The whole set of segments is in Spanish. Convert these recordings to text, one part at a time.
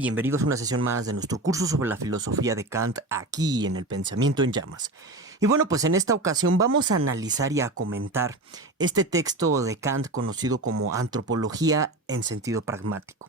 bienvenidos a una sesión más de nuestro curso sobre la filosofía de Kant aquí en el Pensamiento en Llamas. Y bueno, pues en esta ocasión vamos a analizar y a comentar este texto de Kant conocido como Antropología en sentido pragmático.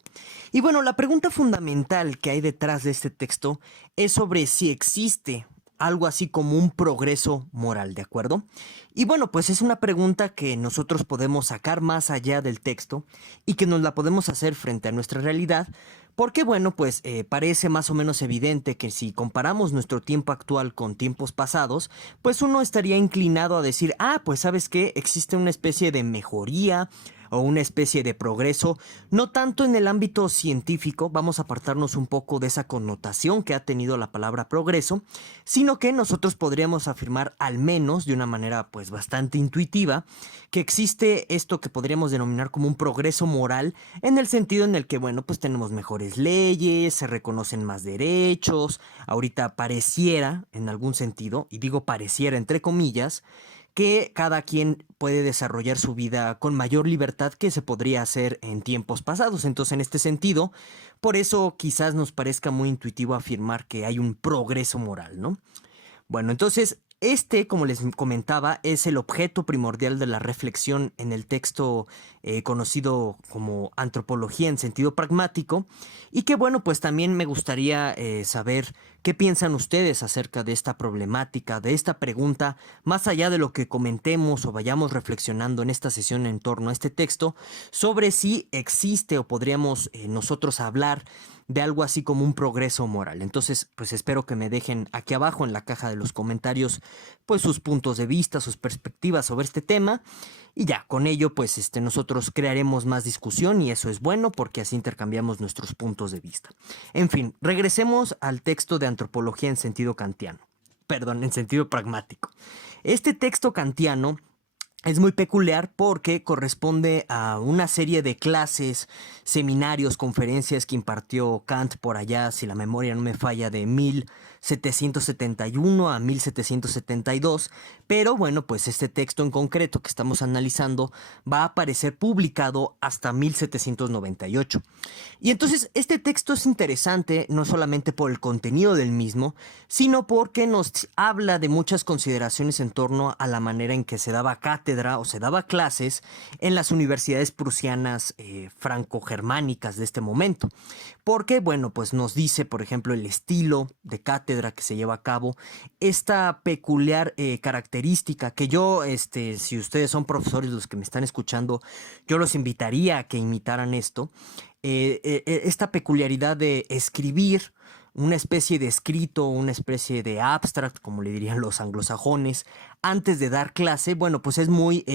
Y bueno, la pregunta fundamental que hay detrás de este texto es sobre si existe algo así como un progreso moral, ¿de acuerdo? Y bueno, pues es una pregunta que nosotros podemos sacar más allá del texto y que nos la podemos hacer frente a nuestra realidad, porque bueno, pues parece más o menos evidente que si comparamos nuestro tiempo actual con tiempos pasados, pues uno estaría inclinado a decir, pues ¿sabes qué? Existe una especie de mejoría o una especie de progreso, no tanto en el ámbito científico, vamos a apartarnos un poco de esa connotación que ha tenido la palabra progreso, sino que nosotros podríamos afirmar al menos de una manera pues bastante intuitiva que existe esto que podríamos denominar como un progreso moral en el sentido en el que bueno pues tenemos mejores leyes, se reconocen más derechos, ahorita pareciera en algún sentido, y digo pareciera entre comillas, que cada quien puede desarrollar su vida con mayor libertad que se podría hacer en tiempos pasados. Entonces, en este sentido, por eso quizás nos parezca muy intuitivo afirmar que hay un progreso moral, ¿no? Bueno, entonces, como les comentaba, es el objeto primordial de la reflexión en el texto conocido como Antropología en sentido pragmático, y que bueno, pues también me gustaría saber qué piensan ustedes acerca de esta problemática, de esta pregunta, más allá de lo que comentemos o vayamos reflexionando en esta sesión en torno a este texto, sobre si existe o podríamos nosotros hablar de algo así como un progreso moral. Entonces, pues espero que me dejen aquí abajo en la caja de los comentarios, pues sus puntos de vista, sus perspectivas sobre este tema. Y ya, con ello, pues nosotros crearemos más discusión y eso es bueno porque así intercambiamos nuestros puntos de vista. En fin, regresemos al texto de Antropología en sentido kantiano. Perdón, en sentido pragmático. Este texto kantiano es muy peculiar porque corresponde a una serie de clases, seminarios, conferencias que impartió Kant por allá, si la memoria no me falla, de 1771 a 1772. Pero bueno, pues este texto en concreto que estamos analizando va a aparecer publicado hasta 1798. Y entonces este texto es interesante no solamente por el contenido del mismo, sino porque nos habla de muchas consideraciones en torno a la manera en que se daba cátedra o se daba clases en las universidades prusianas franco-germánicas de este momento. Porque, bueno, pues nos dice, por ejemplo, el estilo de cátedra que se lleva a cabo, esta peculiar característica que yo, si ustedes son profesores los que me están escuchando, yo los invitaría a que imitaran esto, esta peculiaridad de escribir una especie de escrito, una especie de abstract, como le dirían los anglosajones, antes de dar clase. Bueno, pues es muy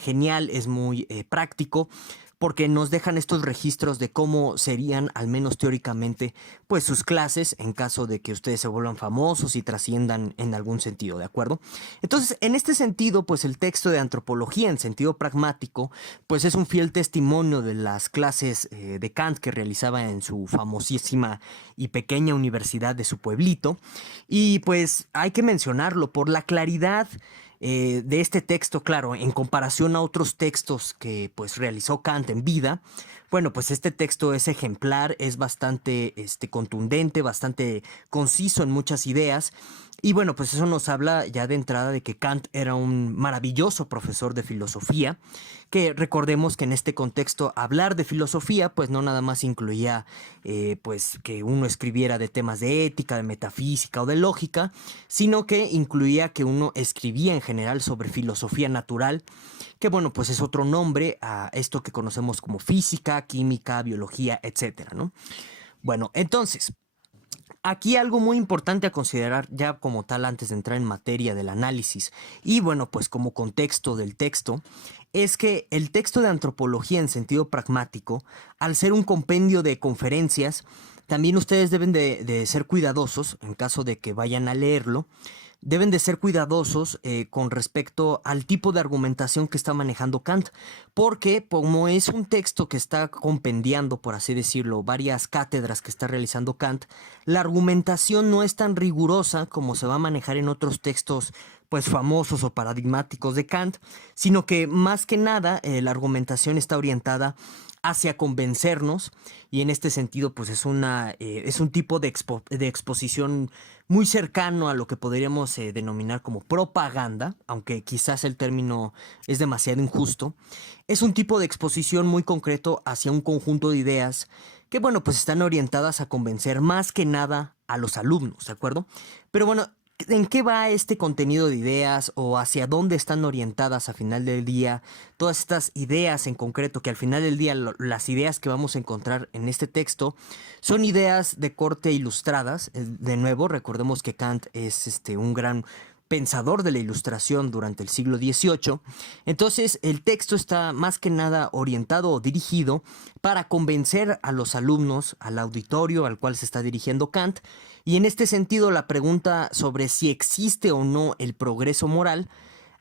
genial, es muy práctico, porque nos dejan estos registros de cómo serían, al menos teóricamente, pues sus clases en caso de que ustedes se vuelvan famosos y trasciendan en algún sentido, ¿de acuerdo? Entonces, en este sentido, pues el texto de Antropología en sentido pragmático, pues es un fiel testimonio de las clases de Kant que realizaba en su famosísima y pequeña universidad de su pueblito. Y pues hay que mencionarlo por la claridad de este texto, claro, en comparación a otros textos que pues realizó Kant en vida. Bueno, pues este texto es ejemplar, es bastante contundente, bastante conciso en muchas ideas. Y bueno, pues eso nos habla ya de entrada de que Kant era un maravilloso profesor de filosofía, que recordemos que en este contexto hablar de filosofía pues no nada más incluía pues que uno escribiera de temas de ética, de metafísica o de lógica, sino que incluía que uno escribía en general sobre filosofía natural, que bueno, pues es otro nombre a esto que conocemos como física, química, biología, etcétera, ¿no? Bueno, entonces, aquí algo muy importante a considerar ya como tal antes de entrar en materia del análisis y bueno, pues como contexto del texto, es que el texto de Antropología en sentido pragmático, al ser un compendio de conferencias, también ustedes deben de ser cuidadosos en caso de que vayan a leerlo. Deben de ser cuidadosos con respecto al tipo de argumentación que está manejando Kant, porque como es un texto que está compendiando, por así decirlo, varias cátedras que está realizando Kant, la argumentación no es tan rigurosa como se va a manejar en otros textos pues famosos o paradigmáticos de Kant, sino que más que nada la argumentación está orientada hacia convencernos, y en este sentido pues es un tipo de exposición muy cercano a lo que podríamos denominar como propaganda, aunque quizás el término es demasiado injusto. Es un tipo de exposición muy concreto hacia un conjunto de ideas que, bueno, pues están orientadas a convencer más que nada a los alumnos, ¿de acuerdo? Pero bueno, ¿en qué va este contenido de ideas o hacia dónde están orientadas a final del día todas estas ideas en concreto? Que al final del día las ideas que vamos a encontrar en este texto son ideas de corte ilustradas. De nuevo, recordemos que Kant es un gran pensador de la Ilustración durante el siglo XVIII. Entonces, el texto está más que nada orientado o dirigido para convencer a los alumnos, al auditorio al cual se está dirigiendo Kant. Y en este sentido, la pregunta sobre si existe o no el progreso moral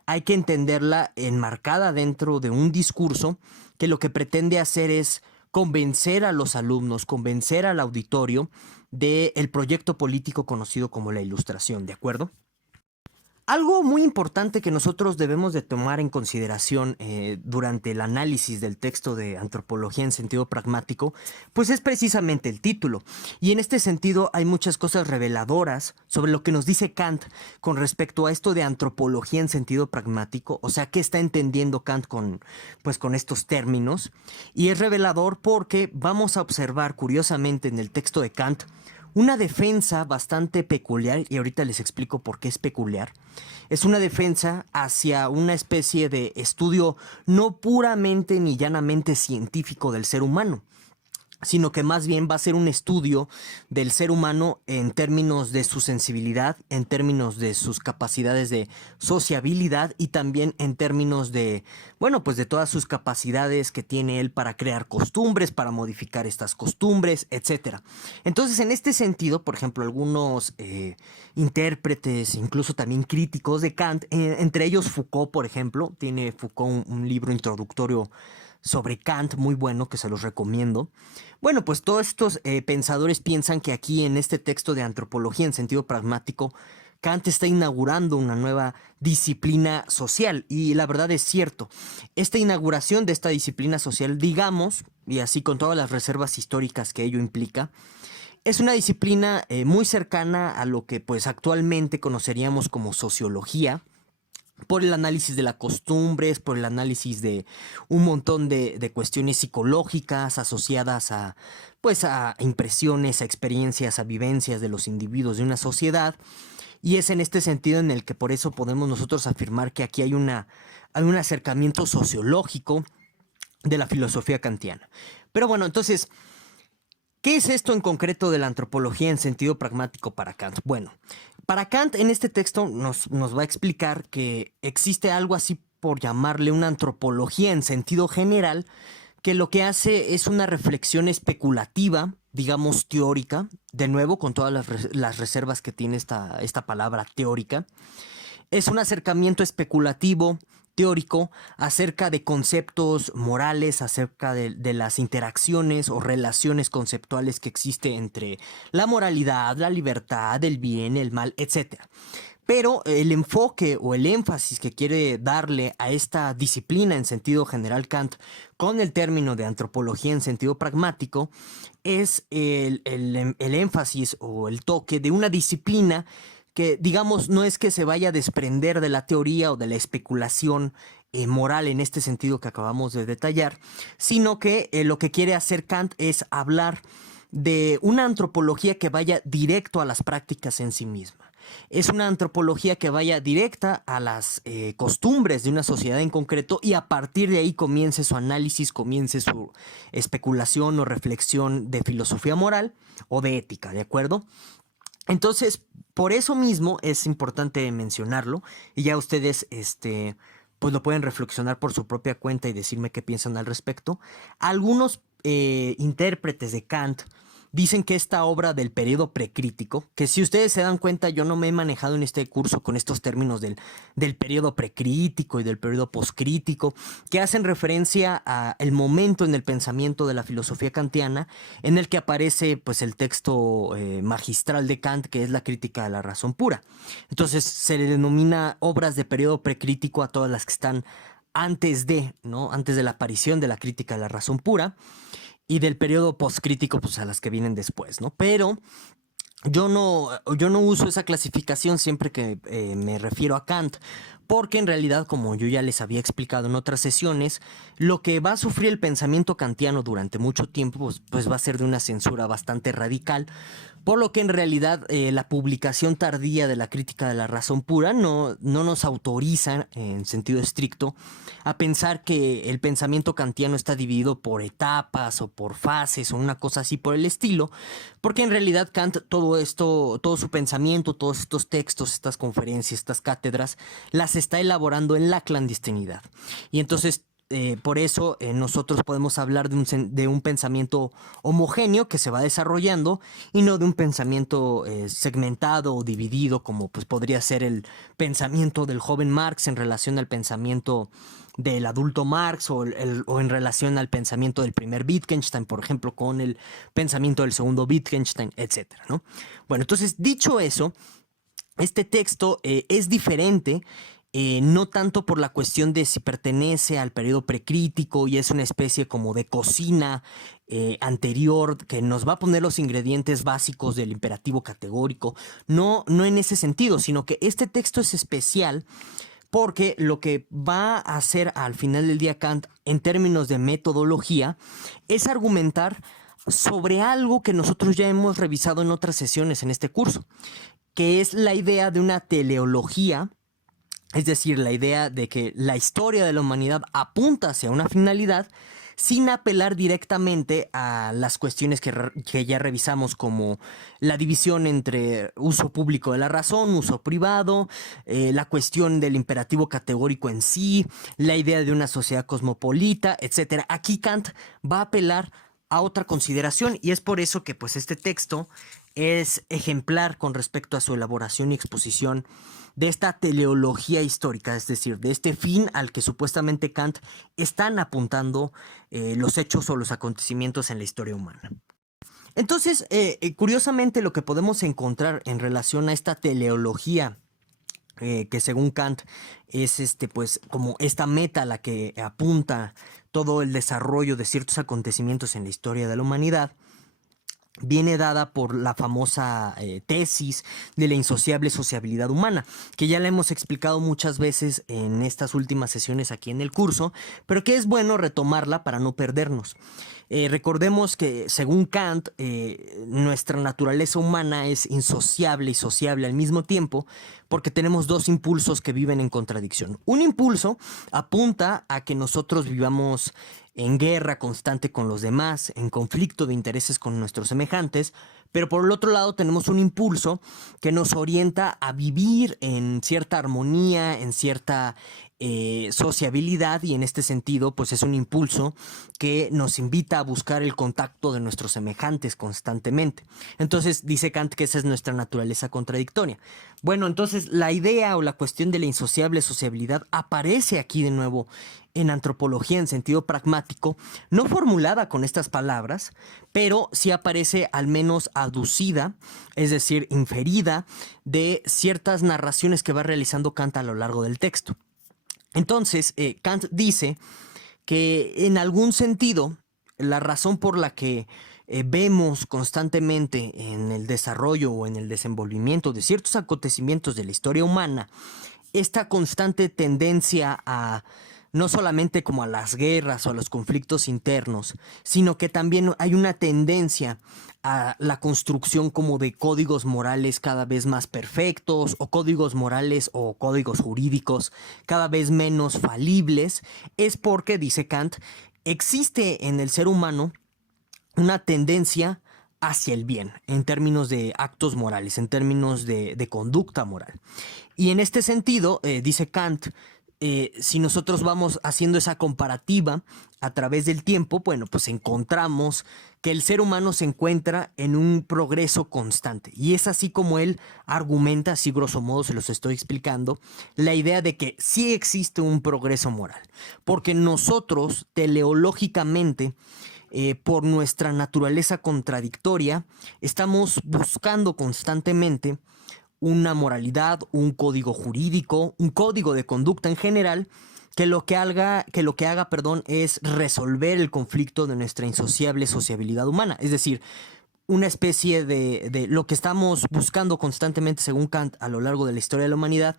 hay que entenderla enmarcada dentro de un discurso que lo que pretende hacer es convencer a los alumnos, convencer al auditorio del proyecto político conocido como la Ilustración, ¿de acuerdo? Algo muy importante que nosotros debemos de tomar en consideración durante el análisis del texto de Antropología en sentido pragmático, pues es precisamente el título. Y en este sentido hay muchas cosas reveladoras sobre lo que nos dice Kant con respecto a esto de antropología en sentido pragmático, o sea, qué está entendiendo Kant pues, con estos términos. Y es revelador porque vamos a observar curiosamente en el texto de Kant una defensa bastante peculiar, y ahorita les explico por qué es peculiar. Es una defensa hacia una especie de estudio no puramente ni llanamente científico del ser humano, sino que más bien va a ser un estudio del ser humano en términos de su sensibilidad, en términos de sus capacidades de sociabilidad y también en términos de, bueno, pues de todas sus capacidades que tiene él para crear costumbres, para modificar estas costumbres, etcétera. Entonces, en este sentido, por ejemplo, algunos intérpretes, incluso también críticos de Kant, entre ellos Foucault, por ejemplo, tiene Foucault un libro introductorio sobre Kant muy bueno que se los recomiendo. Bueno, pues todos estos pensadores piensan que aquí en este texto de antropología en sentido pragmático, Kant está inaugurando una nueva disciplina social, y la verdad es cierto. Esta inauguración de esta disciplina social, digamos, y así con todas las reservas históricas que ello implica, es una disciplina muy cercana a lo que pues actualmente conoceríamos como sociología, por el análisis de las costumbres, por el análisis de un montón de cuestiones psicológicas asociadas a, pues, a impresiones, a experiencias, a vivencias de los individuos de una sociedad. Y es en este sentido en el que por eso podemos nosotros afirmar que aquí hay un acercamiento sociológico de la filosofía kantiana. Pero bueno, entonces, ¿qué es esto en concreto de la antropología en sentido pragmático para Kant? Bueno, para Kant en este texto nos va a explicar que existe algo así por llamarle una antropología en sentido general, que lo que hace es una reflexión especulativa, digamos teórica, de nuevo con todas las reservas que tiene esta palabra teórica. Es un acercamiento especulativo, teórico, acerca de conceptos morales, acerca de las interacciones o relaciones conceptuales que existe entre la moralidad, la libertad, el bien, el mal, etc. Pero el enfoque o el énfasis que quiere darle a esta disciplina en sentido general Kant con el término de antropología en sentido pragmático es el énfasis o el toque de una disciplina que, digamos, no es que se vaya a desprender de la teoría o de la especulación moral en este sentido que acabamos de detallar, sino que lo que quiere hacer Kant es hablar de una antropología que vaya directo a las prácticas en sí misma. Es una antropología que vaya directa a las costumbres de una sociedad en concreto, y a partir de ahí comience su análisis, comience su especulación o reflexión de filosofía moral o de ética, ¿de acuerdo? Entonces, por eso mismo es importante mencionarlo, y ya ustedes pues lo pueden reflexionar por su propia cuenta y decirme qué piensan al respecto. Algunos intérpretes de Kant dicen que esta obra del periodo precrítico, que si ustedes se dan cuenta, yo no me he manejado en este curso con estos términos del periodo precrítico y del periodo poscrítico, que hacen referencia al momento en el pensamiento de la filosofía kantiana en el que aparece pues el texto magistral de Kant, que es la Crítica de la razón pura. Entonces se le denomina obras de periodo precrítico a todas las que están antes de, ¿no? Antes de la aparición de la Crítica de la razón pura, y del periodo postcrítico, pues a las que vienen después, ¿no? Pero yo no uso esa clasificación siempre que me refiero a Kant, porque en realidad, como yo ya les había explicado en otras sesiones, lo que va a sufrir el pensamiento kantiano durante mucho tiempo, pues va a ser de una censura bastante radical, por lo que en realidad la publicación tardía de la Crítica de la razón pura no nos autoriza, en sentido estricto, a pensar que el pensamiento kantiano está dividido por etapas o por fases o una cosa así por el estilo, porque en realidad Kant todo esto, todo su pensamiento, todos estos textos, estas conferencias, estas cátedras, las está elaborando en la clandestinidad. Y entonces por eso nosotros podemos hablar de un pensamiento homogéneo que se va desarrollando y no de un pensamiento segmentado o dividido, como pues podría ser el pensamiento del joven Marx en relación al pensamiento del adulto Marx o en relación al pensamiento del primer Wittgenstein, por ejemplo, con el pensamiento del segundo Wittgenstein, etcétera, ¿no? Bueno, entonces, dicho eso, este texto es diferente, no tanto por la cuestión de si pertenece al periodo precrítico y es una especie como de cocina anterior que nos va a poner los ingredientes básicos del imperativo categórico, no en ese sentido, sino que este texto es especial porque lo que va a hacer al final del día Kant en términos de metodología es argumentar sobre algo que nosotros ya hemos revisado en otras sesiones en este curso, que es la idea de una teleología. Es decir, la idea de que la historia de la humanidad apunta hacia una finalidad sin apelar directamente a las cuestiones que ya revisamos, como la división entre uso público de la razón, uso privado, la cuestión del imperativo categórico en sí, la idea de una sociedad cosmopolita, etc. Aquí Kant va a apelar a otra consideración y es por eso que pues este texto es ejemplar con respecto a su elaboración y exposición de esta teleología histórica, es decir, de este fin al que supuestamente Kant están apuntando los hechos o los acontecimientos en la historia humana. Entonces, curiosamente, lo que podemos encontrar en relación a esta teleología, que según Kant es pues como esta meta a la que apunta todo el desarrollo de ciertos acontecimientos en la historia de la humanidad, viene dada por la famosa tesis de la insociable sociabilidad humana, que ya la hemos explicado muchas veces en estas últimas sesiones aquí en el curso, pero que es bueno retomarla para no perdernos. Recordemos que según Kant, nuestra naturaleza humana es insociable y sociable al mismo tiempo, porque tenemos dos impulsos que viven en contradicción. Un impulso apunta a que nosotros vivamos en guerra constante con los demás, en conflicto de intereses con nuestros semejantes, pero por el otro lado tenemos un impulso que nos orienta a vivir en cierta armonía, en cierta sociabilidad, y en este sentido pues es un impulso que nos invita a buscar el contacto de nuestros semejantes constantemente. Entonces dice Kant que esa es nuestra naturaleza contradictoria. Bueno, entonces la idea o la cuestión de la insociable sociabilidad aparece aquí de nuevo en antropología en sentido pragmático, no formulada con estas palabras, pero sí aparece al menos aducida, es decir, inferida de ciertas narraciones que va realizando Kant a lo largo del texto. Entonces, Kant dice que en algún sentido la razón por la que vemos constantemente en el desarrollo o en el desenvolvimiento de ciertos acontecimientos de la historia humana esta constante tendencia a no solamente como a las guerras o a los conflictos internos, sino que también hay una tendencia a la construcción como de códigos morales cada vez más perfectos, o códigos morales o códigos jurídicos cada vez menos falibles, es porque, dice Kant, existe en el ser humano una tendencia hacia el bien, en términos de actos morales, en términos de conducta moral. Y en este sentido, dice Kant, si nosotros vamos haciendo esa comparativa a través del tiempo, bueno, pues encontramos que el ser humano se encuentra en un progreso constante. Y es así como él argumenta, así grosso modo se los estoy explicando, la idea de que sí existe un progreso moral. Porque nosotros, teleológicamente, por nuestra naturaleza contradictoria, estamos buscando constantemente una moralidad, un código jurídico, un código de conducta en general, que lo que haga, perdón, es resolver el conflicto de nuestra insociable sociabilidad humana. Es decir, una especie de lo que estamos buscando constantemente, según Kant, a lo largo de la historia de la humanidad,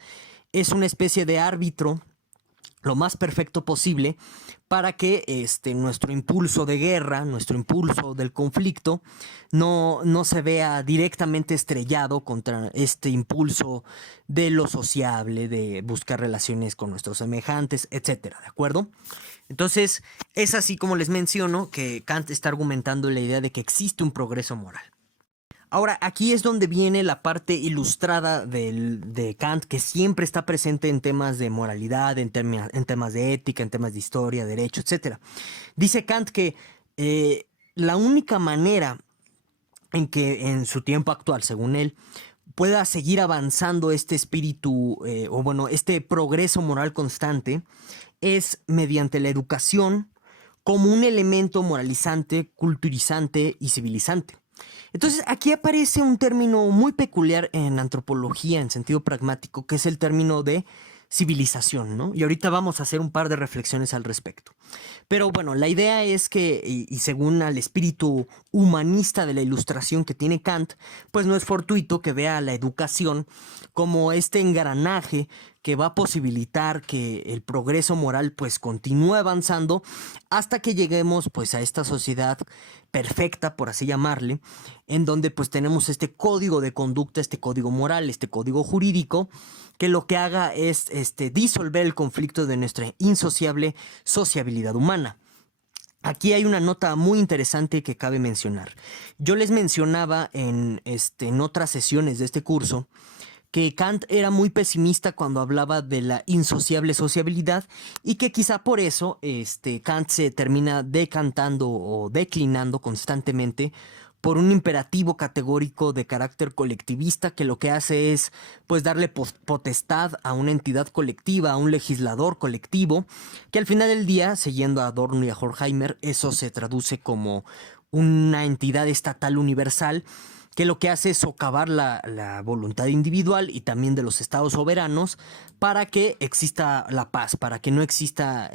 es una especie de árbitro lo más perfecto posible para que nuestro impulso de guerra, nuestro impulso del conflicto, no se vea directamente estrellado contra este impulso de lo sociable, de buscar relaciones con nuestros semejantes, etcétera, ¿de acuerdo? Entonces, es así como les menciono que Kant está argumentando la idea de que existe un progreso moral. Ahora, aquí es donde viene la parte ilustrada de Kant, que siempre está presente en temas de moralidad, en temas de ética, en temas de historia, derecho, etc. Dice Kant que la única manera en que en su tiempo actual, según él, pueda seguir avanzando este espíritu, este progreso moral constante, es mediante la educación como un elemento moralizante, culturizante y civilizante. Entonces, aquí aparece un término muy peculiar en antropología, en sentido pragmático, que es el término de civilización, ¿no? Y ahorita vamos a hacer un par de reflexiones al respecto. Pero bueno, la idea es que, y según al espíritu humanista de la Ilustración que tiene Kant, pues no es fortuito que vea la educación como este engranaje que va a posibilitar que el progreso moral pues continúe avanzando hasta que lleguemos pues a esta sociedad perfecta, por así llamarle, en donde pues tenemos este código de conducta, este código moral, este código jurídico, que lo que haga es disolver el conflicto de nuestra insociable sociabilidad humana. Aquí hay una nota muy interesante que cabe mencionar. Yo les mencionaba en otras sesiones de este curso que Kant era muy pesimista cuando hablaba de la insociable sociabilidad y que quizá por eso Kant se termina decantando o declinando constantemente por un imperativo categórico de carácter colectivista que lo que hace es pues darle potestad a una entidad colectiva, a un legislador colectivo, que al final del día, siguiendo a Adorno y a Horkheimer, eso se traduce como una entidad estatal universal que lo que hace es socavar la voluntad individual y también de los estados soberanos para que exista la paz, para que no exista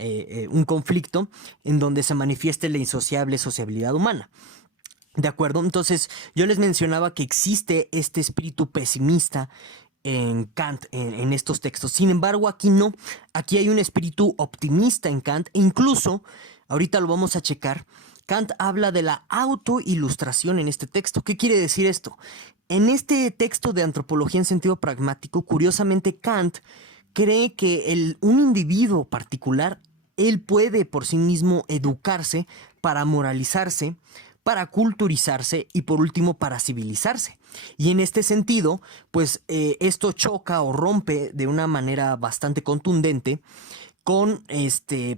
un conflicto en donde se manifieste la insociable sociabilidad humana. ¿De acuerdo? Entonces, yo les mencionaba que existe este espíritu pesimista en Kant, en estos textos. Sin embargo, aquí no. Aquí hay un espíritu optimista en Kant. E incluso, ahorita lo vamos a checar, Kant habla de la autoilustración en este texto. ¿Qué quiere decir esto? En este texto de antropología en sentido pragmático, curiosamente, Kant cree que un individuo particular, él puede por sí mismo educarse para moralizarse, para culturizarse y por último para civilizarse. Y en este sentido, pues esto choca o rompe de una manera bastante contundente con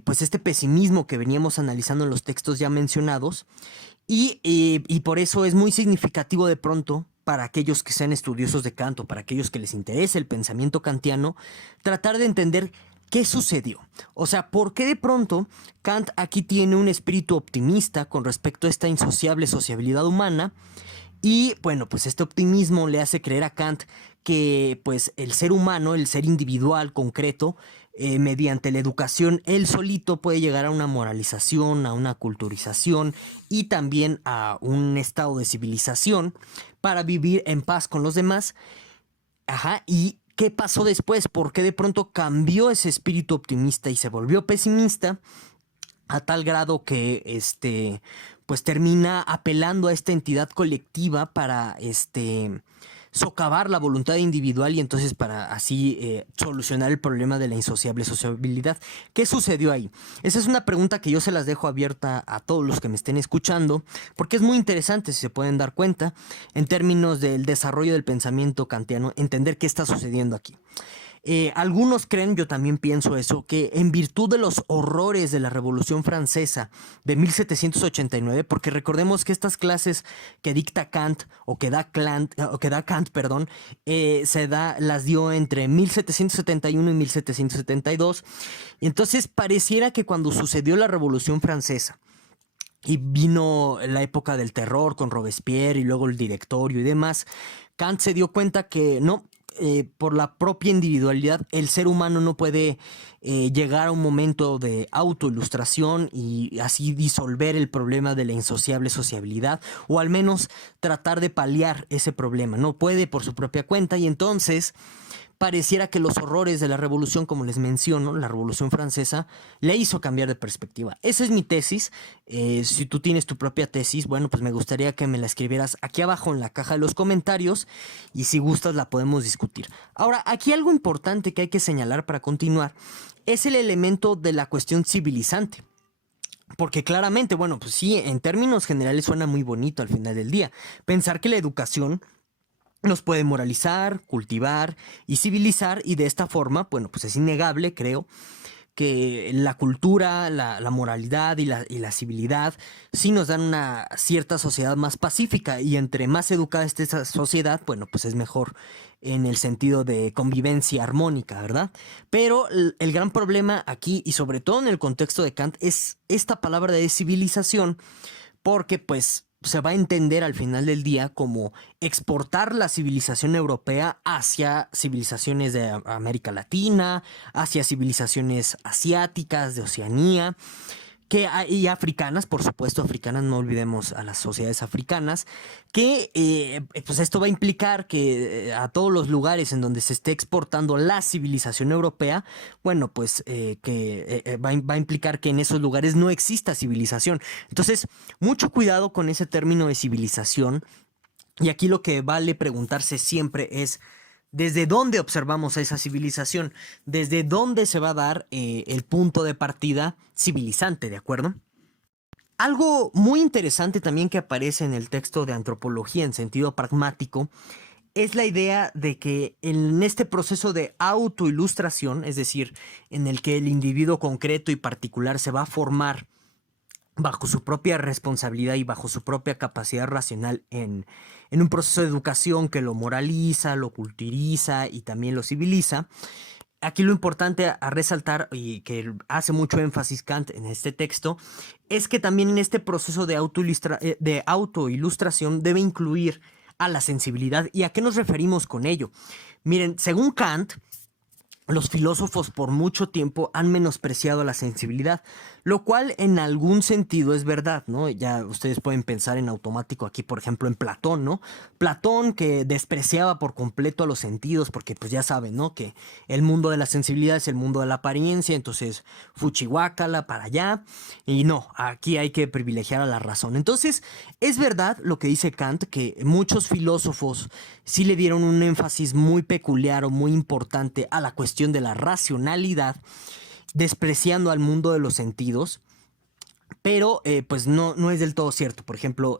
pues este pesimismo que veníamos analizando en los textos ya mencionados y por eso es muy significativo de pronto para aquellos que sean estudiosos de Kant o para aquellos que les interese el pensamiento kantiano, tratar de entender ¿qué sucedió? O sea, ¿por qué de pronto Kant aquí tiene un espíritu optimista con respecto a esta insociable sociabilidad humana? Y bueno, pues este optimismo le hace creer a Kant que pues el ser humano, el ser individual, concreto, mediante la educación, él solito puede llegar a una moralización, a una culturización y también a un estado de civilización para vivir en paz con los demás. Ajá, y ¿qué pasó después? ¿Por qué de pronto cambió ese espíritu optimista y se volvió pesimista? A tal grado que pues termina apelando a esta entidad colectiva para socavar la voluntad individual y entonces para así solucionar el problema de la insociable sociabilidad. ¿Qué sucedió ahí? Esa es una pregunta que yo se las dejo abierta a todos los que me estén escuchando, porque es muy interesante, si se pueden dar cuenta, en términos del desarrollo del pensamiento kantiano, entender qué está sucediendo aquí. Algunos creen, yo también pienso eso, que en virtud de los horrores de la Revolución Francesa de 1789, porque recordemos que estas clases que dicta Kant o que da Kant, perdón, las dio entre 1771 y 1772, y entonces pareciera que cuando sucedió la Revolución Francesa y vino la época del terror con Robespierre y luego el Directorio y demás, Kant se dio cuenta que no, por la propia individualidad, el ser humano no puede llegar a un momento de autoilustración y así disolver el problema de la insociable sociabilidad, o al menos tratar de paliar ese problema. No puede por su propia cuenta, y entonces pareciera que los horrores de la revolución, como les menciono, la Revolución Francesa, le hizo cambiar de perspectiva. Esa es mi tesis. Si tú tienes tu propia tesis, bueno, pues me gustaría que me la escribieras aquí abajo en la caja de los comentarios, y si gustas la podemos discutir. Ahora, aquí algo importante que hay que señalar para continuar es el elemento de la cuestión civilizante. Porque claramente, bueno, pues sí, en términos generales suena muy bonito al final del día. Pensar que la educación nos puede moralizar, cultivar y civilizar, y de esta forma, bueno, pues es innegable, creo, que la cultura, la moralidad y la civilidad sí nos dan una cierta sociedad más pacífica, y entre más educada esté esa sociedad, bueno, pues es mejor en el sentido de convivencia armónica, ¿verdad? Pero el gran problema aquí, y sobre todo en el contexto de Kant, es esta palabra de civilización, porque pues se va a entender al final del día como exportar la civilización europea hacia civilizaciones de América Latina, hacia civilizaciones asiáticas, de Oceanía, y africanas, por supuesto, africanas, no olvidemos a las sociedades africanas, que pues esto va a implicar que a todos los lugares en donde se esté exportando la civilización europea, bueno, pues va a implicar que en esos lugares no exista civilización. Entonces, mucho cuidado con ese término de civilización, y aquí lo que vale preguntarse siempre es: ¿desde dónde observamos esa civilización? ¿Desde dónde se va a dar el punto de partida civilizante, de acuerdo? Algo muy interesante también que aparece en el texto de antropología en sentido pragmático es la idea de que en este proceso de autoilustración, es decir, en el que el individuo concreto y particular se va a formar bajo su propia responsabilidad y bajo su propia capacidad racional en un proceso de educación que lo moraliza, lo culturiza y también lo civiliza. Aquí lo importante a resaltar, y que hace mucho énfasis Kant en este texto, es que también en este proceso de autoilustración debe incluir a la sensibilidad. ¿Y a qué nos referimos con ello? Miren, según Kant, los filósofos por mucho tiempo han menospreciado la sensibilidad, lo cual en algún sentido es verdad, ¿no? Ya ustedes pueden pensar en automático aquí, por ejemplo, en Platón, ¿no? Platón, que despreciaba por completo a los sentidos, porque pues ya saben, ¿no? Que el mundo de la sensibilidad es el mundo de la apariencia, entonces fuchihuacala para allá, y no, aquí hay que privilegiar a la razón. Entonces, es verdad lo que dice Kant, que muchos filósofos sí le dieron un énfasis muy peculiar o muy importante a la cuestión de la racionalidad, despreciando al mundo de los sentidos, pero pues no es del todo cierto. Por ejemplo,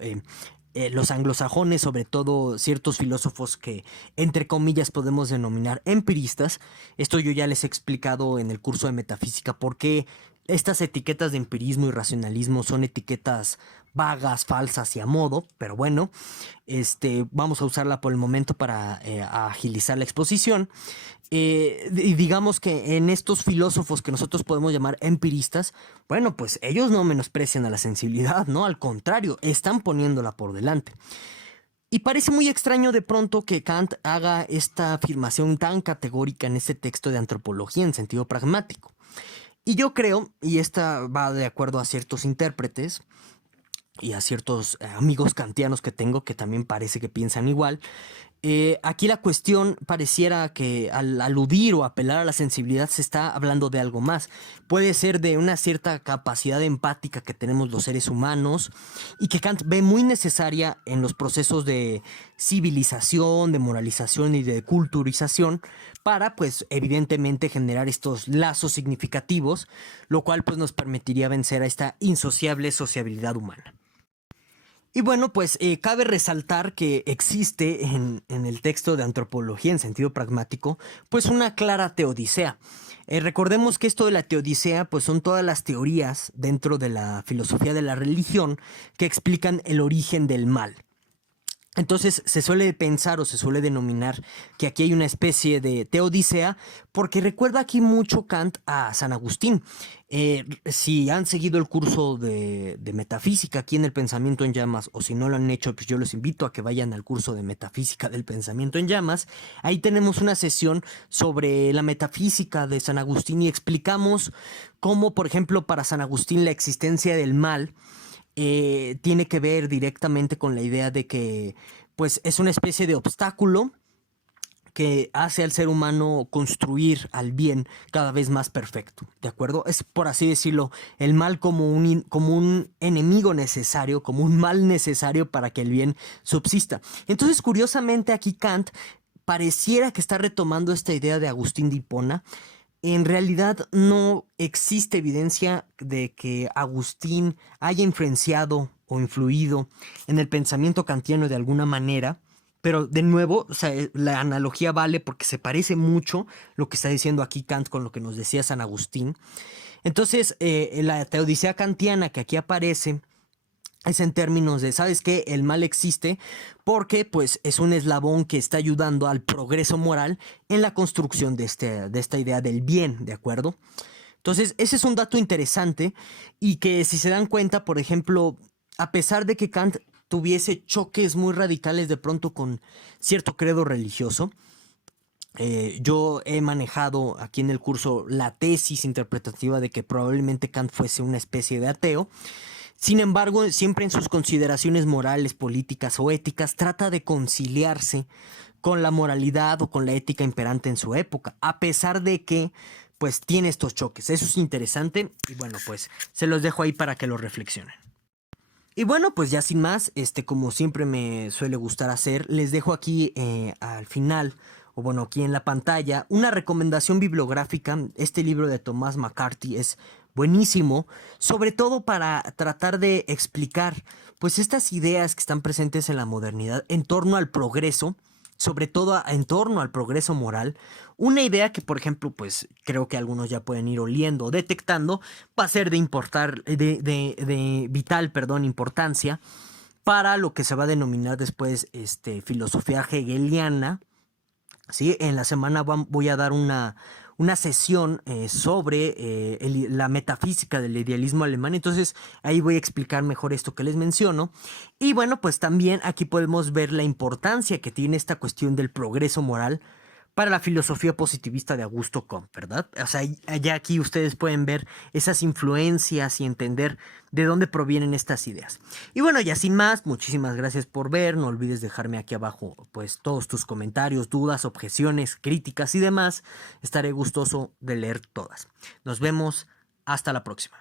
los anglosajones, sobre todo ciertos filósofos que entre comillas podemos denominar empiristas, esto yo ya les he explicado en el curso de metafísica, porque estas etiquetas de empirismo y racionalismo son etiquetas vagas, falsas y a modo, pero bueno, vamos a usarla por el momento para agilizar la exposición. Y digamos que en estos filósofos que nosotros podemos llamar empiristas, bueno, pues ellos no menosprecian a la sensibilidad, ¿no? Al contrario, están poniéndola por delante. Y parece muy extraño de pronto que Kant haga esta afirmación tan categórica en este texto de antropología en sentido pragmático. Y yo creo, y esta va de acuerdo a ciertos intérpretes y a ciertos amigos kantianos que tengo, que también parece que piensan igual, aquí la cuestión pareciera que al aludir o apelar a la sensibilidad se está hablando de algo más. Puede ser de una cierta capacidad empática que tenemos los seres humanos, y que Kant ve muy necesaria en los procesos de civilización, de moralización y de culturización, para pues evidentemente generar estos lazos significativos, lo cual pues nos permitiría vencer a esta insociable sociabilidad humana. Y bueno, pues cabe resaltar que existe en el texto de antropología en sentido pragmático, pues una clara teodicea. Recordemos que esto de la teodicea, pues son todas las teorías dentro de la filosofía de la religión que explican el origen del mal. Entonces se suele pensar o se suele denominar que aquí hay una especie de teodicea porque recuerda aquí mucho Kant a San Agustín. Si han seguido el curso de metafísica aquí en el Pensamiento en Llamas o si no lo han hecho, pues yo los invito a que vayan al curso de metafísica del Pensamiento en Llamas. Ahí tenemos una sesión sobre la metafísica de San Agustín y explicamos cómo, por ejemplo, para San Agustín la existencia del mal tiene que ver directamente con la idea de que pues es una especie de obstáculo que hace al ser humano construir al bien cada vez más perfecto, ¿de acuerdo? Es, por así decirlo, el mal como un enemigo necesario, como un mal necesario para que el bien subsista. Entonces, curiosamente, aquí Kant pareciera que está retomando esta idea de Agustín de Hipona. En realidad no existe evidencia de que Agustín haya influenciado o influido en el pensamiento kantiano de alguna manera, pero de nuevo, o sea, la analogía vale porque se parece mucho lo que está diciendo aquí Kant con lo que nos decía San Agustín. Entonces, la teodicea kantiana que aquí aparece es en términos de, ¿sabes qué? El mal existe porque pues es un eslabón que está ayudando al progreso moral en la construcción de esta idea del bien, ¿de acuerdo? Entonces, ese es un dato interesante y que si se dan cuenta, por ejemplo, a pesar de que Kant tuviese choques muy radicales de pronto con cierto credo religioso, yo he manejado aquí en el curso la tesis interpretativa de que probablemente Kant fuese una especie de ateo. Sin embargo, siempre en sus consideraciones morales, políticas o éticas, trata de conciliarse con la moralidad o con la ética imperante en su época, a pesar de que, pues, tiene estos choques. Eso es interesante y bueno, pues, se los dejo ahí para que lo reflexionen. Y bueno, pues ya sin más, como siempre me suele gustar hacer, les dejo aquí al final, o bueno, aquí en la pantalla, una recomendación bibliográfica. Este libro de Thomas McCarthy es buenísimo, sobre todo para tratar de explicar, pues, estas ideas que están presentes en la modernidad en torno al progreso, sobre todo en torno al progreso moral. Una idea que, por ejemplo, pues creo que algunos ya pueden ir oliendo o detectando, va a ser de vital, perdón, importancia para lo que se va a denominar después filosofía hegeliana. ¿Sí? En la semana voy a dar una sesión sobre la metafísica del idealismo alemán. Entonces ahí voy a explicar mejor esto que les menciono. Y bueno, pues también aquí podemos ver la importancia que tiene esta cuestión del progreso moral para la filosofía positivista de Augusto Comte, ¿verdad? O sea, ya aquí ustedes pueden ver esas influencias y entender de dónde provienen estas ideas. Y bueno, ya sin más, muchísimas gracias por ver. No olvides dejarme aquí abajo pues todos tus comentarios, dudas, objeciones, críticas y demás. Estaré gustoso de leer todas. Nos vemos. Hasta la próxima.